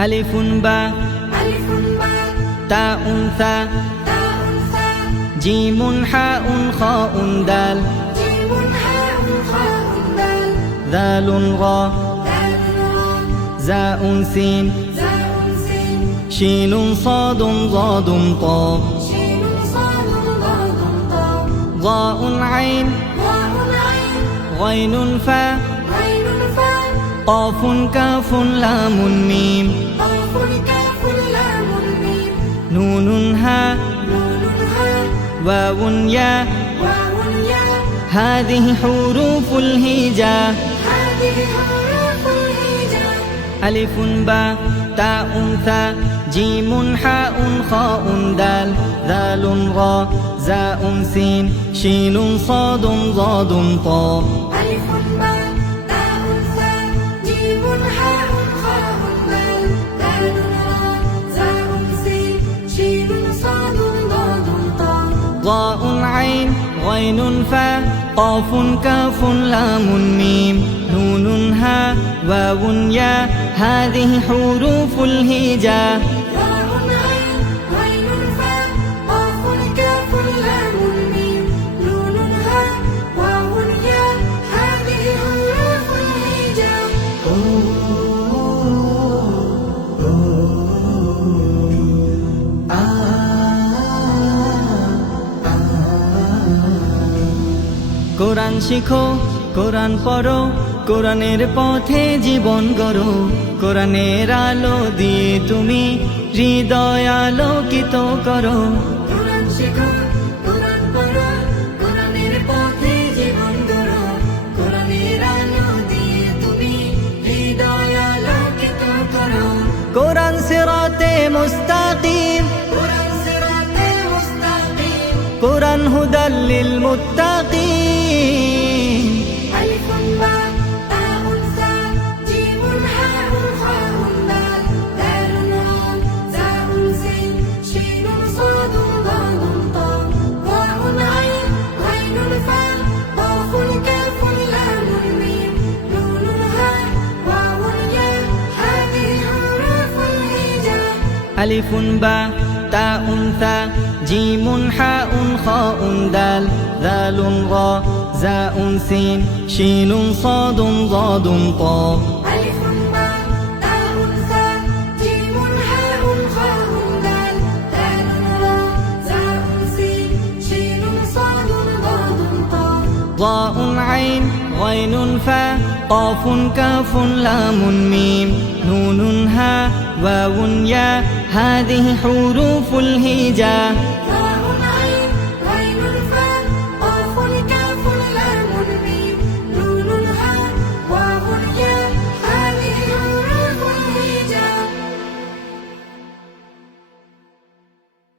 ألف باء تاء ثاء جيم حاء خاء دال ذال راء زاء سين شين صاد ضاد طاء ضاء عين غين فاء قاف كاف لام ميم نون هاء واو ياء هذه حروف الهجاء ألف باء تاء ثاء جيم حاء خاء دال ذال راء زاء سين شين صاد ضاد طاء ضاء عين غين فاء قاف كاف لام ميم نون هاء واو ياء هذه حروف الهجاء কোরআন শিখো কোরআন পড়ো কোরআনের পথে জীবন গড়ো কোরআনের আলো দিয়ে তুমি হৃদয় আলোকিত করো কোরআন শিখো কোরআন পড়ো কোরআনের পথে জীবন গড়ো কোরআনের আলো দিয়ে তুমি হৃদয় আলোকিত করো কোরআন সিরাতে মুস্তাকিম কোরআন হুদাল লিল মুত্তাকিন ألف باء تاء ثاء جيم حاء خاء دال ذال راء زاء سين شين صاد ضاد طاء ضاء عين غين فاء قاف كاف لام ميم نون هاء واو ياء هذه حروف الهجاء ألف باء تاء ثاء جيم حاء خاء دال ذال راء زاء سين شين صاد ضاد طاء ألف باء تاء ثاء جيم حاء خاء دال ذال راء زاء سين شين صاد ضاد طاء ضاء عين غين فاء قاف كاف لام ميم نون هاء واو ياء هذه حروف الهجاء